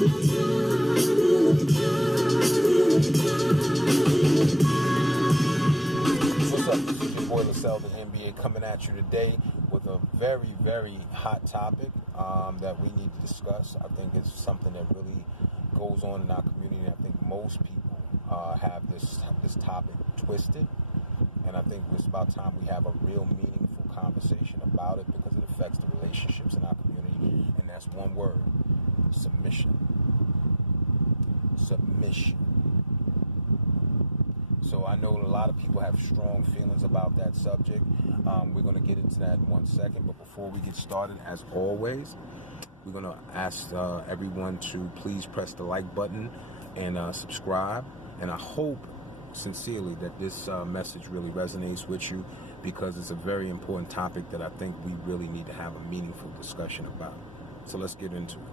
What's up? This is your boy Lascel, the M.B.A. coming at you today with a very, very hot topic that we need to discuss. I think it's something that really goes on in our community. I think most people have this topic twisted, and I think it's about time we have a real meaningful conversation about it because it affects the relationships in our community, and that's one word: submission. Submission. So I know a lot of people have strong feelings about that subject. We're going to get into that in 1 second. But before we get started, as always, we're going to ask everyone to please press the like button and subscribe. And I hope sincerely that this message really resonates with you because it's a very important topic that I think we really need to have a meaningful discussion about. So let's get into it.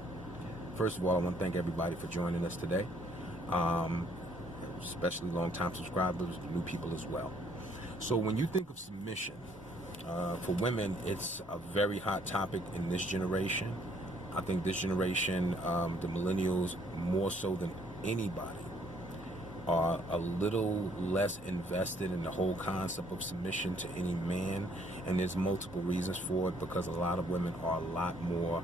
First of all, I want to thank everybody for joining us today. Especially long-time subscribers, new people as well. So when you think of submission, for women, it's a very hot topic in this generation. I think this generation, the millennials, more so than anybody, are a little less invested in the whole concept of submission to any man. And there's multiple reasons for it because a lot of women are a lot more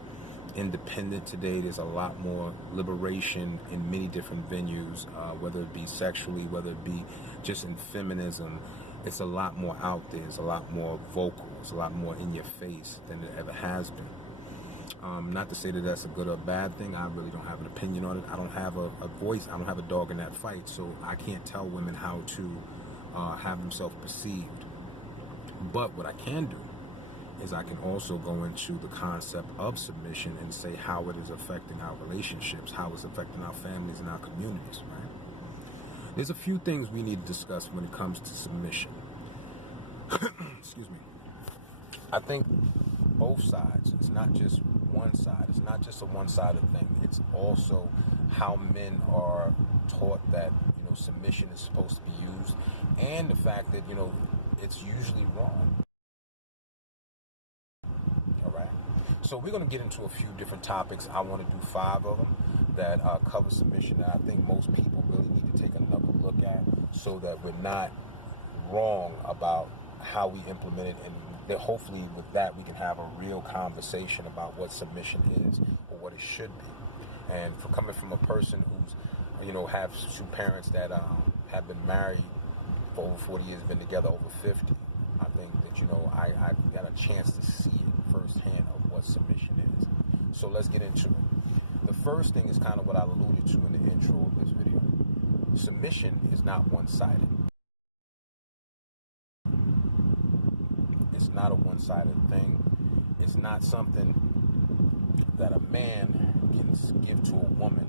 independent today. There's a lot more liberation in many different venues, whether it be sexually, whether it be just in feminism. It's a lot more out there. It's a lot more vocal. It's a lot more in your face than it ever has been. Not to say that that's a good or bad thing. I really don't have an opinion on it. I don't have a voice. I don't have a dog in that fight, so I can't tell women how to have themselves perceived. But what I can do is I can also go into the concept of submission and say how it is affecting our relationships, how it's affecting our families and our communities, right? There's a few things we need to discuss when it comes to submission. Excuse me. I think both sides, it's not just one side, it's not just a one-sided thing, it's also how men are taught that, submission is supposed to be used, and the fact that, it's usually wrong. So we're going to get into a few different topics. I want to do 5 of them that cover submission that I think most people really need to take another look at so that we're not wrong about how we implement it, and that hopefully with that we can have a real conversation about what submission is or what it should be. And for coming from a person who's, have 2 parents that have been married for over 40 years, been together over 50, I think that, I got a chance to see it firsthand of what submission is. So let's get into it. The first thing is kind of what I alluded to in the intro of this video. Submission is not one-sided. It's not a one-sided thing. It's not something that a man can give to a woman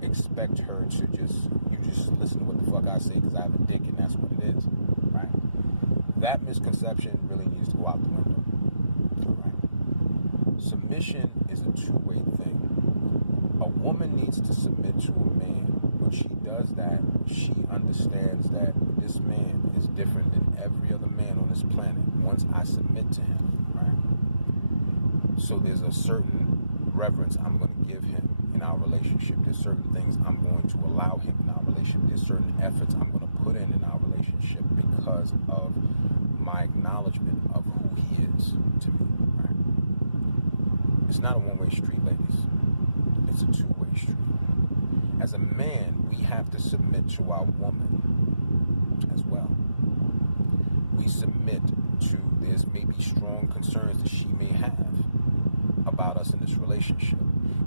and expect her to you just listen to what the fuck I say because I have a dick and that's what it is, right? That misconception really needs to go out the window. All right? Submission is a two-way thing. A woman needs to submit to a man. When she does that, she understands that this man is different than every other man on this planet once I submit to him, right? So there's a certain reverence I'm going to give him in our relationship. There's certain things I'm going to allow him in our relationship. There's certain efforts I'm going to put in our relationship because of my acknowledgement of who he is to me, right? It's not a one-way street, ladies. It's a two-way street. As a man, we have to submit to our woman as well. We submit to, there's maybe strong concerns that she may have about us in this relationship.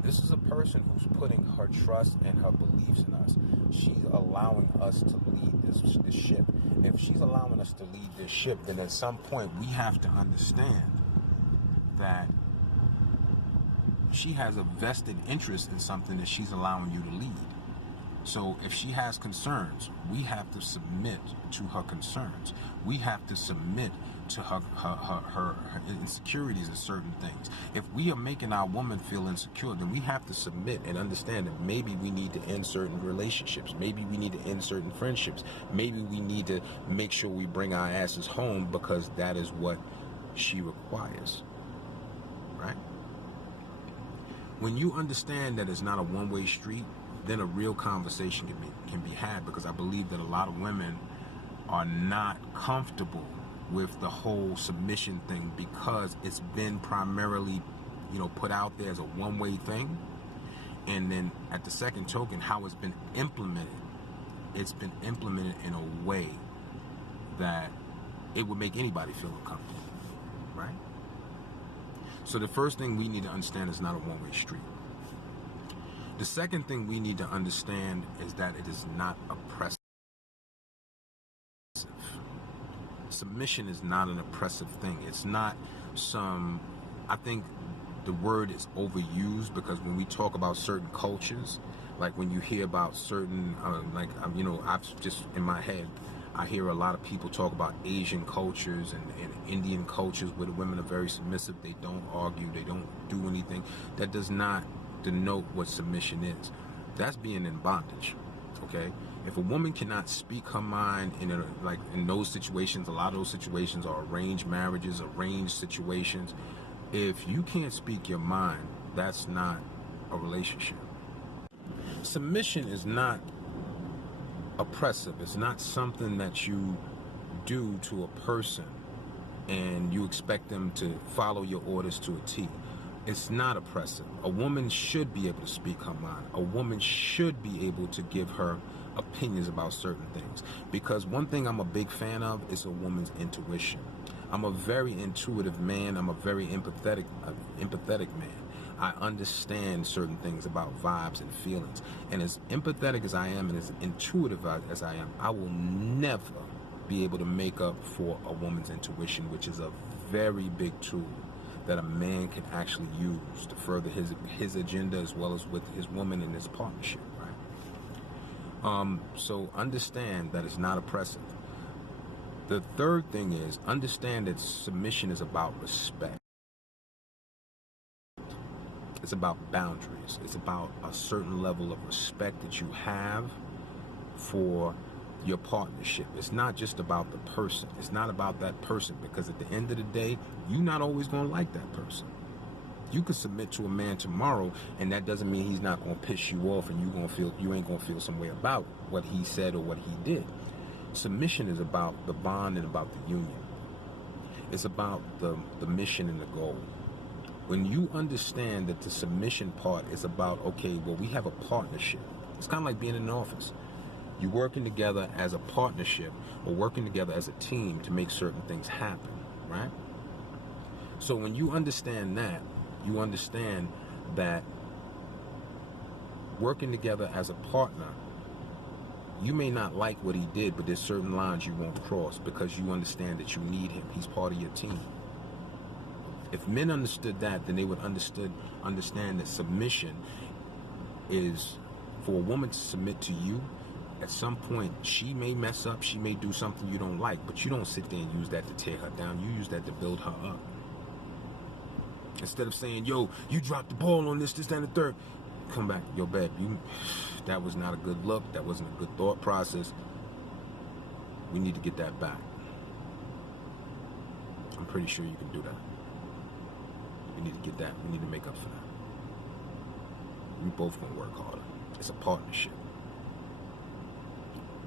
This is a person who's putting her trust and her beliefs in us. She's allowing us to lead this ship. If she's allowing us to lead this ship, then at some point we have to understand that she has a vested interest in something that she's allowing you to lead. So if she has concerns, we have to submit to her concerns. We have to submit to her insecurities in certain things. If we are making our woman feel insecure, then we have to submit and understand that maybe we need to end certain relationships. Maybe we need to end certain friendships. Maybe we need to make sure we bring our asses home because that is what she requires, right? When you understand that it's not a one-way street, then a real conversation can be had, because I believe that a lot of women are not comfortable with the whole submission thing, because it's been primarily, put out there as a one-way thing. And then at the second token, how it's been implemented in a way that it would make anybody feel uncomfortable, right? So the first thing we need to understand is not a one-way street. The second thing we need to understand is that it is not oppressive. Submission is not an oppressive thing. It's not I think the word is overused, because when we talk about certain cultures, like when you hear about certain, I've just in my head, I hear a lot of people talk about Asian cultures and Indian cultures where the women are very submissive. They don't argue. They don't do anything. That does not denote what submission is. That's being in bondage, okay? If a woman cannot speak her mind in those situations, a lot of those situations are arranged marriages, arranged situations. If you can't speak your mind, that's not a relationship. Submission is not oppressive. It's not something that you do to a person and you expect them to follow your orders to a T. It's not oppressive. A woman should be able to speak her mind. A woman should be able to give her opinions about certain things. Because one thing I'm a big fan of is a woman's intuition. I'm a very intuitive man. I'm a very empathetic man. I understand certain things about vibes and feelings. And as empathetic as I am and as intuitive as I am, I will never be able to make up for a woman's intuition, which is a very big tool that a man can actually use to further his agenda as well as with his woman in his partnership, right? So understand that it's not oppressive. The third thing is understand that submission is about respect. It's about boundaries. It's about a certain level of respect that you have for your partnership. It's not just about the person. It's not about that person, because at the end of the day, you're not always going to like that person. You could submit to a man tomorrow, and that doesn't mean he's not going to piss you off and you ain't going to feel some way about what he said or what he did. Submission is about the bond and about the union. It's about the mission and the goal. When you understand that the submission part is about, okay, well, we have a partnership. It's kind of like being in an office. You're working together as a partnership or working together as a team to make certain things happen, right? So when you understand that, you understand that working together as a partner, you may not like what he did, but there's certain lines you won't cross because you understand that you need him. He's part of your team. If men understood that, then they would understand that submission is for a woman to submit to you. At some point, she may mess up, she may do something you don't like, but you don't sit there and use that to tear her down. You use that to build her up. Instead of saying, yo, you dropped the ball on this, that, and the third. Come back, yo, babe, that was not a good look. That wasn't a good thought process. We need to get that back. I'm pretty sure you can do that. We need to get that. We need to make up for that. We both gonna work harder. It's a partnership.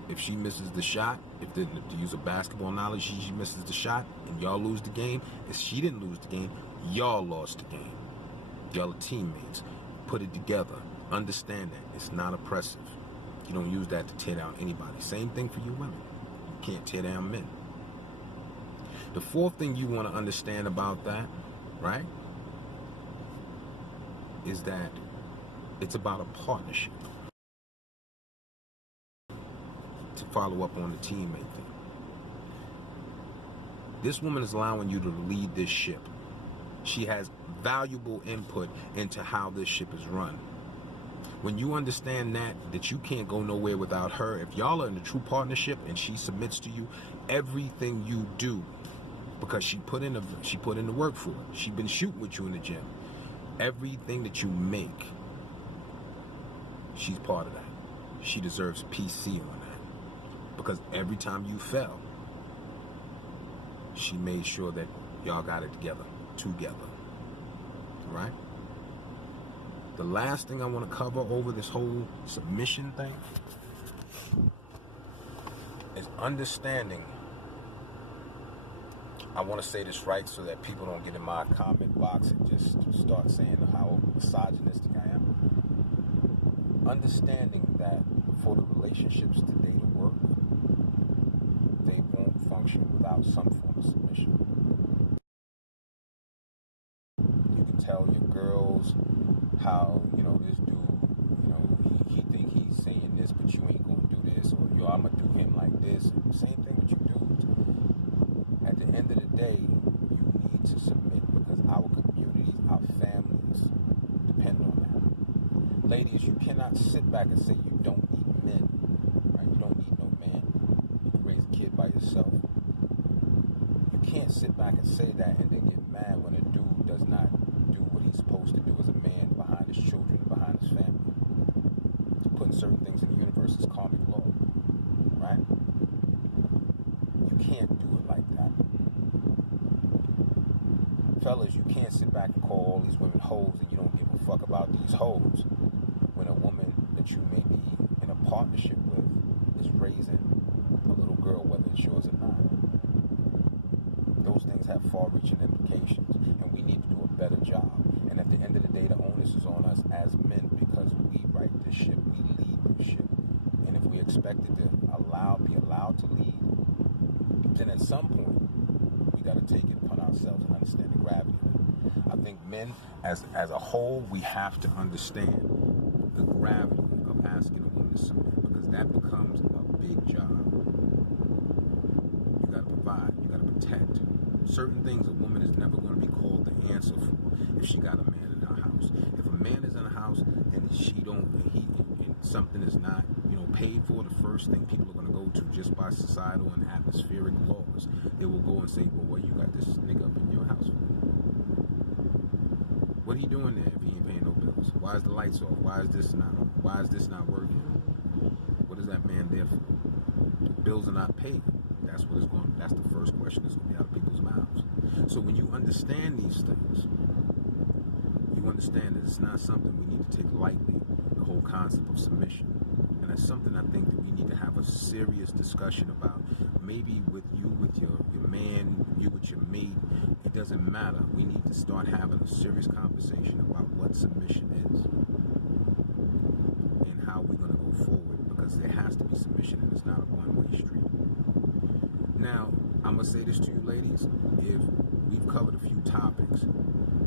If she misses the shot, to use a basketball analogy, she misses the shot and y'all lose the game. If she didn't lose the game, y'all lost the game. Y'all are teammates. Put it together. Understand that. It's not oppressive. You don't use that to tear down anybody. Same thing for you women. You can't tear down men. The fourth thing you want to understand about that, right, is that it's about a partnership. To follow up on the teammate thing. This woman is allowing you to lead this ship. She has valuable input into how this ship is run. When you understand that you can't go nowhere without her, if y'all are in a true partnership and she submits to you, everything you do, because she put in the work for it. She's been shooting with you in the gym. Everything that you make, she's part of that. She deserves PC on that. Because every time you fell, she made sure that y'all got it together. Right? The last thing I want to cover over this whole submission thing is understanding. I want to say this right so that people don't get in my comment box and just start saying how misogynistic I am. Understanding that for the relationships today to work, they won't function without some form of submission. You can tell your girls how, this dude, he think he's saying this, but you ain't gonna do this, or yo, I'm gonna do him like this. Same thing with you dudes. At the end of the day, you need to submit because our communities, our families depend on that. Ladies, you cannot sit back and say you don't need men, right? You don't need no man. You can raise a kid by yourself. You can't sit back and say that and then get mad when a dude does not do what he's supposed to do as a man behind his children, behind his family. Putting certain things in the universe is karmic law, right? You can't do it like that. Fellas, you can't sit back and call all these women hoes and you don't give a fuck about these hoes when a woman that you may be in a partnership with is raising a little girl, whether it's yours or not. Those things have far-reaching implications, and we need to do a better job. And at the end of the day, the onus is on us as men because we right this ship, we lead this ship. And if we expected to be allowed to lead, then at some point we got to take it upon ourselves and understand the gravity of it. I think men, as a whole, we have to understand the gravity of asking a woman to submit because that becomes a big job. You got to provide, you got to protect. Certain things a woman is never going to be called to answer for if she got a man in her house. If a man is in a house and something is not, paid for, the first thing people are going to go to just by societal and atmospheric laws, they will go and say, well, what you got this nigga up in your house for? What he doing there if he ain't paying no bills? Why is the lights off? Why is this not on? Why is this not working? What is that man there for? The bills are not paid. That's the first question that's going to be out of people's mouths. So when you understand these things, you understand that it's not something we need to take lightly, the whole concept of submission. And it's something I think that we need to have a serious discussion about. Maybe with your man, you with your mate, it doesn't matter. We need to start having a serious conversation about what submission is and how we're going to go forward, because there has to be submission and it's not a one-way street. Now, I'm going to say this to you ladies, if we've covered a few topics,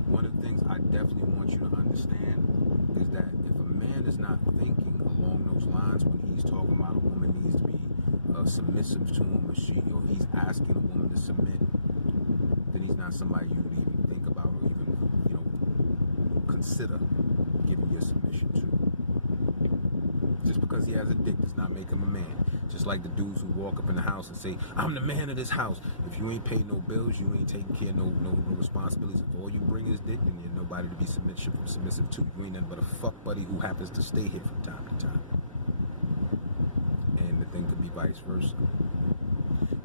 one of the things I definitely want you to understand is that if a man is not thinking along those lines when he's talking about a woman needs to be submissive to him, or he's asking a woman to submit, then he's not somebody you would even think about or even, consider giving your submission to. Just because he has a dick does not make him a man. Just like the dudes who walk up in the house and say, I'm the man of this house. If you ain't paid no bills, you ain't taking care of no responsibilities. If all you bring is dick, then you're nobody to be submissive to. You ain't nothing but a fuck buddy who happens to stay here from time to time. And the thing could be vice versa.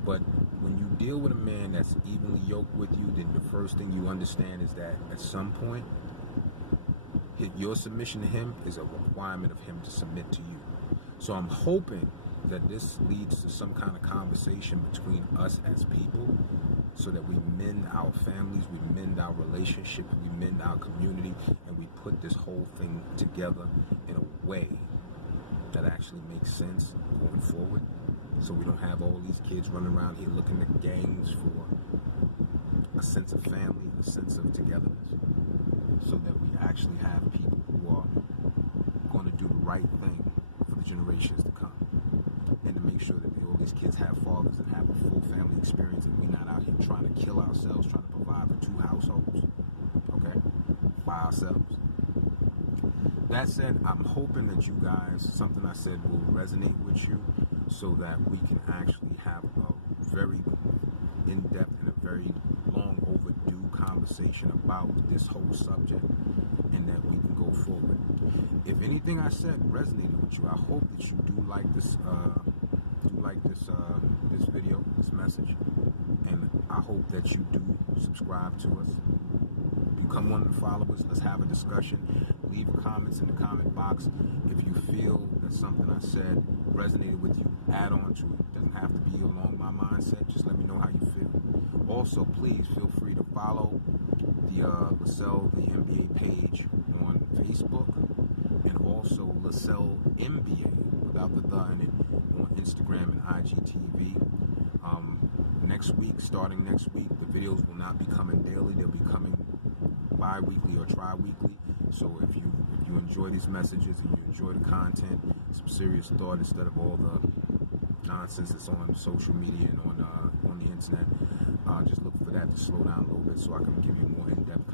But when you deal with a man that's evenly yoked with you, then the first thing you understand is that at some point, your submission to him is a requirement of him to submit to you. So I'm hoping that this leads to some kind of conversation between us as people so that we mend our families, we mend our relationships, we mend our community, and we put this whole thing together in a way that actually makes sense going forward, so we don't have all these kids running around here looking at gangs for a sense of family, a sense of togetherness, so that we actually have people who are going to do the right thing for the generations to come, and to make sure that all these kids have fathers and have a full family experience, and we're not out here trying to kill ourselves, trying to provide for two households, okay, by ourselves. That said, I'm hoping that you guys, something I said will resonate with you, so that we can actually have a very in-depth and a very long overdue conversation about this whole subject, and that we can go forward. If anything I said resonated with you, I hope that you do like this this video, this message, and I hope that you do subscribe to us, come on and follow us. Let's have a discussion. Leave comments in the comment box. If you feel that something I said resonated with you, add on to it. It doesn't have to be along my mindset. Just let me know how you feel. Also, please feel free to follow the Lascel, the M.B.A. page on Facebook, and also Lascel M.B.A. without the in it on Instagram and IGTV. Next week, starting next week, the videos will not be coming daily. They'll be coming bi-weekly or tri-weekly. So if you enjoy these messages and you enjoy the content, some serious thought instead of all the nonsense that's on social media and on the internet, just look for that to slow down a little bit so I can give you more in-depth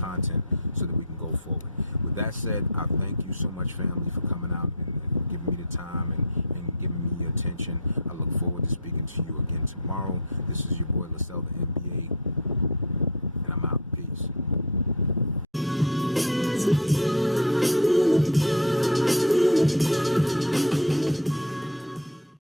content so that we can go forward. With that said, I thank you so much, family, for coming out and giving me the time and giving me your attention. I look forward to speaking to you again tomorrow. This is your boy Lascel, the M.B.A., and I'm out. Peace.